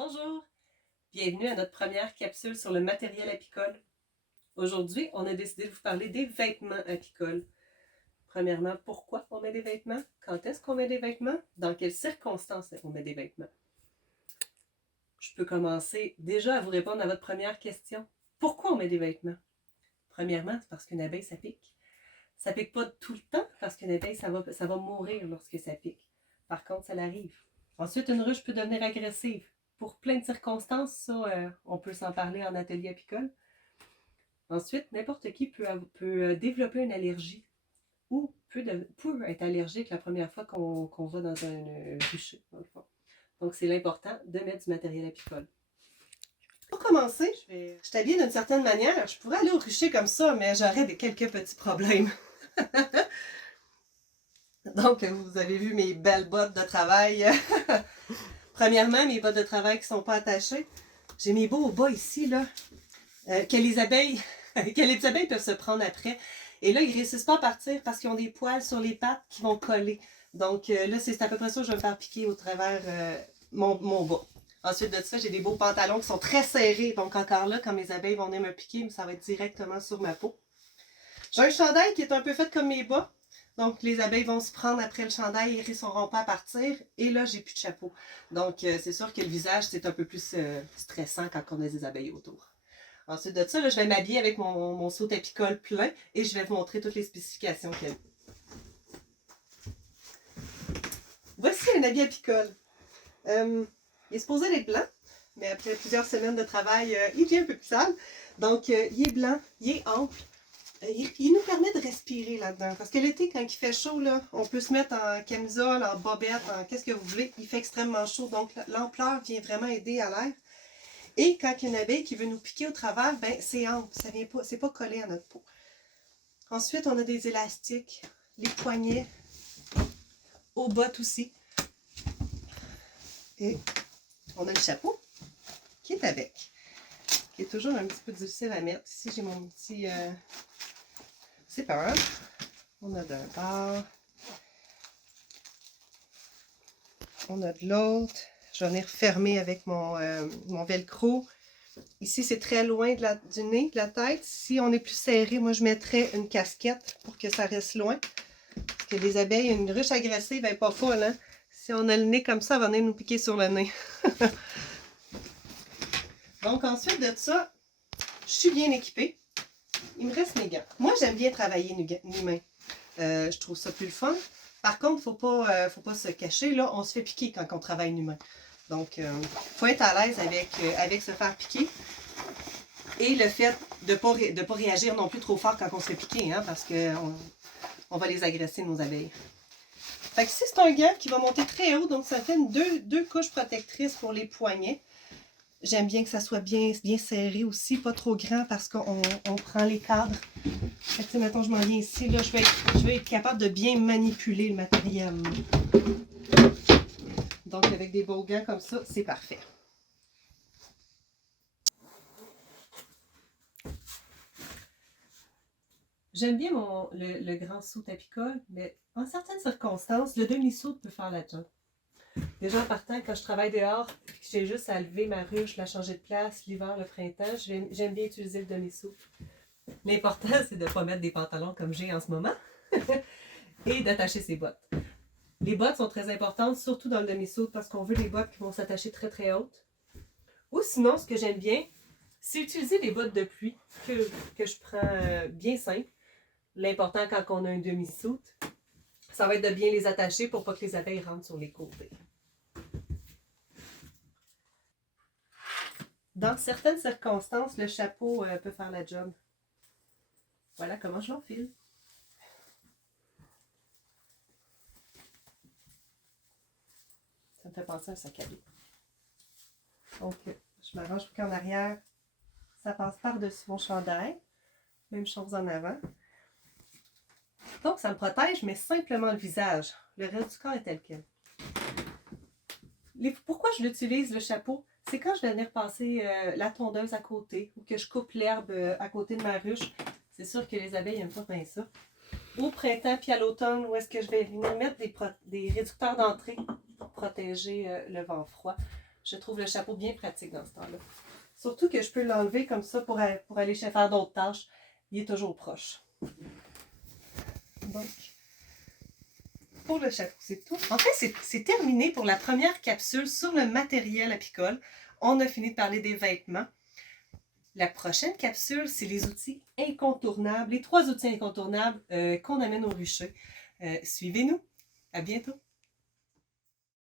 Bonjour! Bienvenue à notre première capsule sur le matériel apicole. Aujourd'hui, on a décidé de vous parler des vêtements apicoles. Premièrement, pourquoi on met des vêtements? Quand est-ce qu'on met des vêtements? Dans quelles circonstances on met des vêtements? Je peux commencer déjà à vous répondre à votre première question. Pourquoi on met des vêtements? Premièrement, c'est parce qu'une abeille, ça pique. Ça pique pas tout le temps parce qu'une abeille, ça va mourir lorsque ça pique. Par contre, ça l'arrive. Ensuite, une ruche peut devenir agressive. Pour plein de circonstances, ça, on peut s'en parler en atelier apicole. Ensuite, n'importe qui peut développer une allergie ou peut être allergique la première fois qu'on va dans un rucher, dans le fond. Donc, c'est l'important de mettre du matériel apicole. Pour commencer, je suis habillée d'une certaine manière. Je pourrais aller au rucher comme ça, mais j'aurais quelques petits problèmes. Donc, vous avez vu mes belles bottes de travail. Premièrement, mes bottes de travail qui ne sont pas attachées. J'ai mes beaux bas ici, là, que les abeilles peuvent se prendre après. Et là, ils ne réussissent pas à partir parce qu'ils ont des poils sur les pattes qui vont coller. Donc là, c'est à peu près ça que je vais me faire piquer au travers mon bas. Ensuite de ça, j'ai des beaux pantalons qui sont très serrés. Donc encore là, quand mes abeilles vont venir me piquer, ça va être directement sur ma peau. J'ai un chandail qui est un peu fait comme mes bas. Donc, les abeilles vont se prendre après le chandail, ils ne réussiront pas à partir. Et là, j'ai plus de chapeau. Donc, c'est sûr que le visage, c'est un peu plus stressant quand on a des abeilles autour. Ensuite de ça, là, je vais m'habiller avec mon saut apicole plein et je vais vous montrer toutes les spécifications qu'il y a. Voici un habit apicole. Il est supposé être blanc, mais après plusieurs semaines de travail, il devient un peu plus sale. Donc, il est blanc, il est ample. Il nous permet de respirer là-dedans. Parce que l'été, quand il fait chaud, là, on peut se mettre en camisole, en bobette, en qu'est-ce que vous voulez. Il fait extrêmement chaud. Donc, l'ampleur vient vraiment aider à l'air. Et quand il y a une abeille qui veut nous piquer au travers, ben, c'est ample. Ça vient pas, c'est pas collé à notre peau. Ensuite, on a des élastiques, les poignets, aux bottes aussi. Et on a le chapeau qui est avec. Qui est toujours un petit peu difficile à mettre. Ici, j'ai mon petit... C'est pas grave. On a d'un bord. On a de l'autre. Je vais venir fermer avec mon velcro. Ici, c'est très loin du nez, de la tête. Si on est plus serré, moi, je mettrais une casquette pour que ça reste loin. Parce que les abeilles, une ruche agressive, elle n'est pas folle, hein? Si on a le nez comme ça, elle va venir nous piquer sur le nez. Donc, ensuite de ça, je suis bien équipée. Il me reste mes gants. Moi, j'aime bien travailler mes mains. Je trouve ça plus le fun. Par contre, faut pas se cacher. Là, on se fait piquer quand on travaille une main. Donc, il faut être à l'aise avec se faire piquer. Et le fait de ne pas réagir non plus trop fort quand on se fait piquer, hein, parce qu'on va les agresser, nos abeilles. Fait que ici, c'est un gant qui va monter très haut. Donc, ça fait deux couches protectrices pour les poignets. J'aime bien que ça soit bien serré aussi, pas trop grand parce qu'on prend les cadres. Fait que, mettons, je m'en viens ici, là, je vais être capable de bien manipuler le matériel. Donc, avec des beaux gants comme ça, c'est parfait. J'aime bien le grand saut apicole, mais en certaines circonstances, le demi-saut peut faire la job. Déjà en partant, quand je travaille dehors, et que j'ai juste à lever ma ruche, la changer de place, l'hiver, le printemps, j'aime bien utiliser le demi-saut. L'important, c'est de ne pas mettre des pantalons comme j'ai en ce moment et d'attacher ses bottes. Les bottes sont très importantes, surtout dans le demi-saut, parce qu'on veut des bottes qui vont s'attacher très très hautes. Ou sinon, ce que j'aime bien, c'est utiliser des bottes de pluie que je prends bien simples. L'important quand on a un demi-saut, ça va être de bien les attacher pour pas que les abeilles rentrent sur les côtés. Dans certaines circonstances, le chapeau peut faire la job. Voilà comment je l'enfile. Ça me fait penser à un sac à dos. Donc, je m'arrange pour qu'en arrière, ça passe par-dessus mon chandail. Même chose en avant. Donc, ça me protège, mais simplement le visage. Le reste du corps est tel quel. Pourquoi je l'utilise, le chapeau? C'est quand je vais venir passer la tondeuse à côté ou que je coupe l'herbe à côté de ma ruche. C'est sûr que les abeilles n'aiment pas bien ça. Au printemps puis à l'automne, où est-ce que je vais venir mettre des réducteurs d'entrée pour protéger le vent froid. Je trouve le chapeau bien pratique dans ce temps-là. Surtout que je peux l'enlever comme ça pour aller faire d'autres tâches. Il est toujours proche. Donc, pour le chapeau, c'est tout. En fait, c'est terminé pour la première capsule sur le matériel apicole. On a fini de parler des vêtements. La prochaine capsule, c'est les outils incontournables, les 3 outils incontournables qu'on amène au rucher. Suivez-nous. À bientôt.